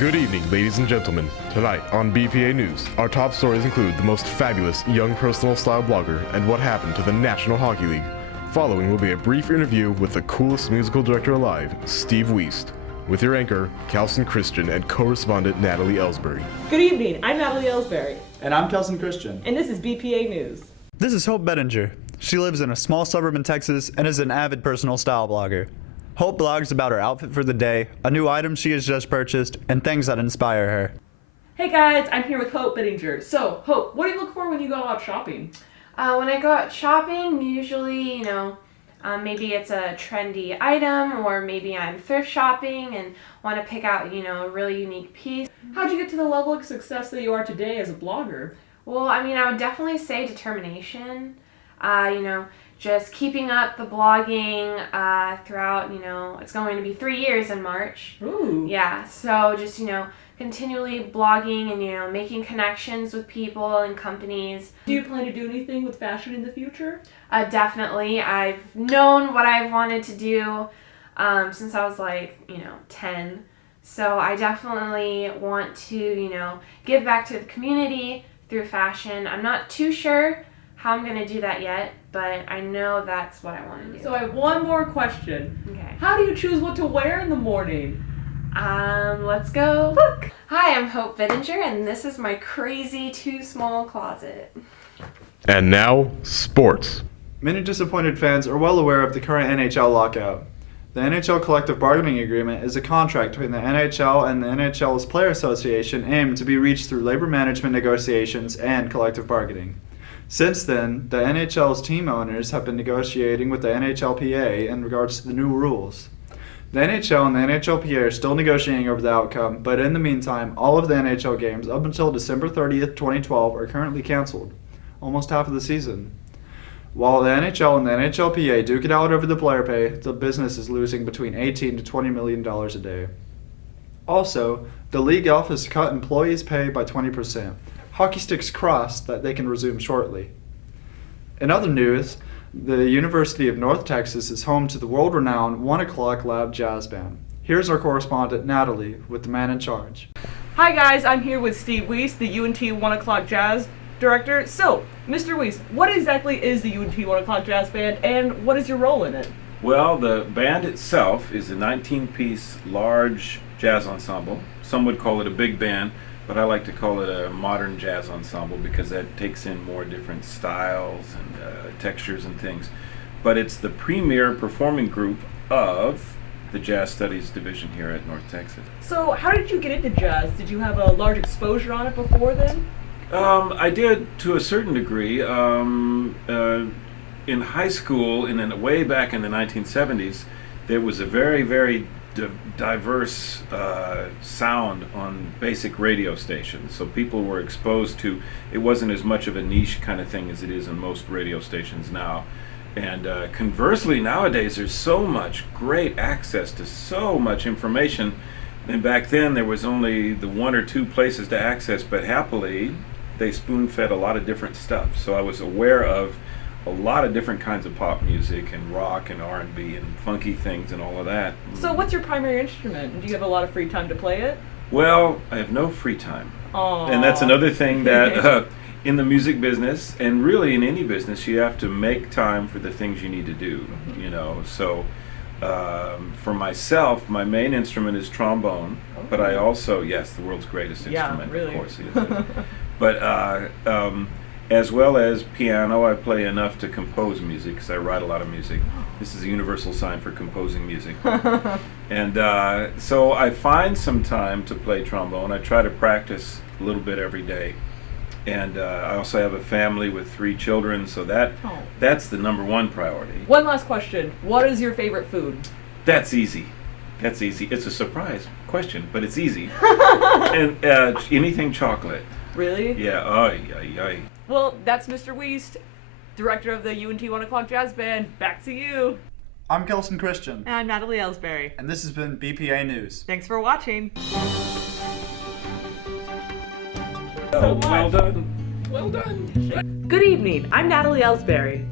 Good evening, ladies and gentlemen. Tonight on BPA News, our top stories include the most fabulous young personal style blogger and what happened to the National Hockey League. Following will be a brief interview with the coolest musical director alive, Steve Wiest, with your anchor, Kelson Christian, and correspondent Natalie Ellsbury. Good evening, I'm Natalie Ellsbury. And I'm Kelson Christian. And this is BPA News. This is Hope Bettinger. She lives in a small suburb in Texas and is an avid personal style blogger. Hope blogs about her outfit for the day, a new item she has just purchased, and things that inspire her. Hey guys, I'm here with Hope Bettinger. So, Hope, what do you look for when you go out shopping? When I go out shopping, usually, maybe it's a trendy item, or maybe I'm thrift shopping and want to pick out, a really unique piece. How'd you get to the level of success that you are today as a blogger? Well, I would definitely say determination. Just keeping up the blogging throughout, it's going to be 3 years in March. Ooh. Yeah, so just, continually blogging and, making connections with people and companies. Do you plan to do anything with fashion in the future? Definitely. I've known what I've wanted to do since I was 10. So I definitely want to, give back to the community through fashion. I'm not too sure how I'm going to do that yet, but I know that's what I want to do. So I have one more question. Okay. How do you choose what to wear in the morning? Let's go look. Hi, I'm Hope Bettinger, and this is my crazy too small closet. And now, sports. Many disappointed fans are well aware of the current NHL lockout. The NHL Collective Bargaining Agreement is a contract between the NHL and the NHL's Player Association aimed to be reached through labor management negotiations and collective bargaining. Since then, the NHL's team owners have been negotiating with the NHLPA in regards to the new rules. The NHL and the NHLPA are still negotiating over the outcome, but in the meantime, all of the NHL games up until December 30th, 2012 are currently canceled, almost half of the season. While the NHL and the NHLPA duke it out over the player pay, the business is losing between $18 to $20 million a day. Also, the league office cut employees' pay by 20%. Hockey sticks crossed that they can resume shortly. In other news, the University of North Texas is home to the world-renowned 1 O'Clock Lab Jazz Band. Here's our correspondent, Natalie, with the man in charge. Hi guys, I'm here with Steve Wiest, the UNT 1 O'Clock Jazz Director. So, Mr. Wiest, what exactly is the UNT 1 O'Clock Jazz Band, and what is your role in it? Well, the band itself is a 19-piece large jazz ensemble. Some would call it a big band, but I like to call it a modern jazz ensemble because that takes in more different styles and textures and things. But it's the premier performing group of the Jazz Studies division here at North Texas. So, how did you get into jazz? Did you have a large exposure on it before then? I did to a certain degree. In high school, way back in the 1970s, there was a very, very diverse sound on basic radio stations. So people were exposed to, it wasn't as much of a niche kind of thing as it is in most radio stations now. And conversely, nowadays there's so much great access to so much information. And back then there was only the one or two places to access, but happily they spoon-fed a lot of different stuff. So I was aware of a lot of different kinds of pop music and rock and R&B and funky things and all of that. So what's your primary instrument? Do you have a lot of free time to play it? Well, I have no free time. Aww. And that's another thing that in the music business, and really in any business, you have to make time for the things you need to do, So for myself, my main instrument is trombone, but I also, yes, the world's greatest instrument, really. of course. But as well as piano, I play enough to compose music because I write a lot of music. This is a universal sign for composing music. And so I find some time to play trombone. I try to practice a little bit every day. And I also have a family with 3 children, so that's the number one priority. One last question. What is your favorite food? That's easy. It's a surprise question, but it's easy. And anything chocolate. Really? Yeah, Well, that's Mr. Wiest, director of the UNT 1 O'Clock Jazz Band. Back to you. I'm Kelson Christian. And I'm Natalie Ellsbury. And this has been BPA News. Thanks for watching. well done. Good evening, I'm Natalie Ellsbury.